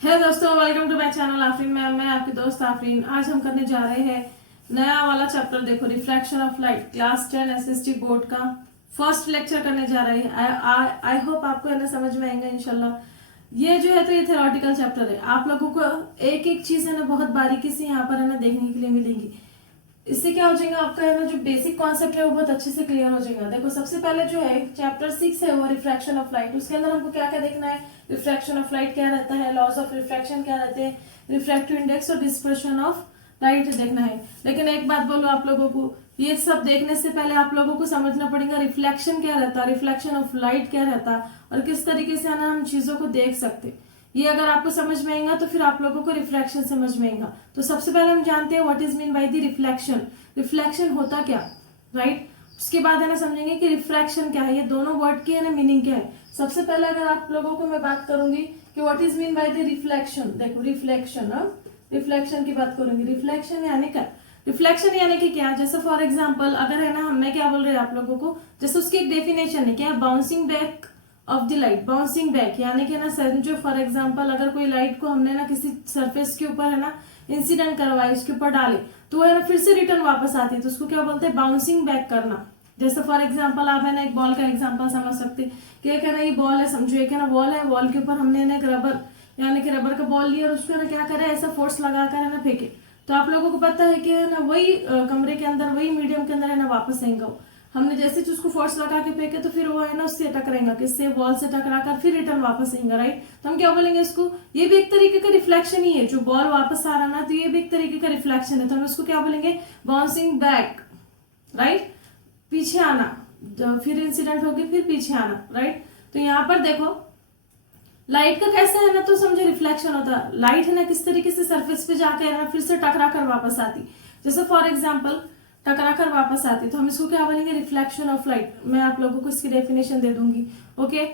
है दोस्तों, welcome to my channel Afreen ma'am. मैं आपकी दोस्त आफरीन। आज हम करने जा रहे हैं नया वाला चैप्टर। देखो, refraction of light, class 10 SST board का फर्स्ट लेक्चर करने जा रहे हैं। आई होप आपको है ना समझ में आएगा इंशाल्लाह। ये जो है तो ये थ्योरेटिकल चैप्टर है। आप लोगों को एक एक चीज है ना बहुत बारीकी से यहाँ पर है ना देखने के लिए मिलेंगी। इससे क्या हो जाएगा, आपका है ना जो बेसिक कॉन्सेप्ट है वो बहुत अच्छे से क्लियर हो जाएगा। देखो, सबसे पहले जो है चैप्टर 6 है वो रिफ्रैक्शन ऑफ लाइट। उसके अंदर हमको क्या क्या देखना है, रिफ्रैक्शन ऑफ लाइट क्या रहता है, लॉस ऑफ रिफ्रैक्शन क्या रहते हैं, रिफ्रैक्टिव इंडेक्स और डिस्पर्शन ऑफ लाइट देखना है। लेकिन एक बात बोलो आप लोगों को, ये सब देखने से पहले आप लोगों को समझना पड़ेगा रिफ्लेक्शन क्या रहता है, रिफ्लेक्शन ऑफ लाइट क्या रहता है और किस तरीके से है ना हम चीजों को देख सकते। ये अगर आपको समझ में आएगा तो फिर आप लोगों को रिफ्लेक्शन समझ में आएगा। तो सबसे पहले हम जानते हैं what is mean by the reflection. Reflection होता क्या, राइट। उसके बाद है ना समझेंगे कि रिफ्रैक्शन क्या है, ये दोनों वर्ड की है ना मीनिंग क्या है। सबसे पहले अगर आप लोगों को मैं बात करूंगी कि what is mean by the reflection. देखो, रिफ्लेक्शन, रिफ्लेक्शन की बात करूंगी। रिफ्लेक्शन यानी क्या, रिफ्लेक्शन यानी कि क्या, जैसे फॉर एग्जाम्पल अगर है ना हमने क्या बोल रहे हैं आप लोगों को, जैसे उसकी एक डेफिनेशन है क्या, bouncing back of the light. Bouncing back यानी कि ना जो फॉर एग्जांपल अगर कोई लाइट को हमने ना किसी सरफेस के ऊपर है ना इंसिडेंट करवाए, उसके ऊपर डाले तो वो है ना फिर से रिटर्न वापस आती है, तो उसको क्या बोलते हैं, बाउंसिंग बैक करना। जैसे फॉर एग्जांपल आप है ना एक बॉल का एग्जांपल समझ सकते हैं कि एक है ना ये बॉल है, समझो एक है ना वॉल है, वॉल के ऊपर हमने ना एक रबर यानी कि रबर का बॉल लिया और उसको ना क्या करे, ऐसा फोर्स लगाकर है ना फेंके। तो आप लोगों को पता है कि है ना वही कमरे के अंदर, वही मीडियम के अंदर है ना वापस आएंगे। हमने जैसे उसको फोर्स लगा के फेंके तो फिर वो है ना उससे टकराएगा, किससे, वॉल से टकराकर फिर रिटर्न वापस आएगा, राइट। तो हम क्या बोलेंगे इसको, ये भी एक तरीके का रिफ्लेक्शन ही है। जो बॉल वापस आ रहा ना तो ये भी एक तरीके का रिफ्लेक्शन है, तो हम इसको क्या बोलेंगे, बाउंसिंग बैक, राइट। पीछे आना, फिर इंसिडेंट होगी फिर पीछे आना, राइट। तो यहाँ पर देखो लाइट का कैसे है ना, तो समझे रिफ्लेक्शन होता है। लाइट है ना किस तरीके से सरफेस पे जाकर है ना फिर से टकरा कर वापस आती। जैसे फॉर एग्जाम्पल टकरा कर वापस आती, तो हम इसको क्या बोलेंगे, रिफ्लेक्शन ऑफ लाइट। मैं आप लोगों को इसकी डेफिनेशन दे दूंगी, ओके।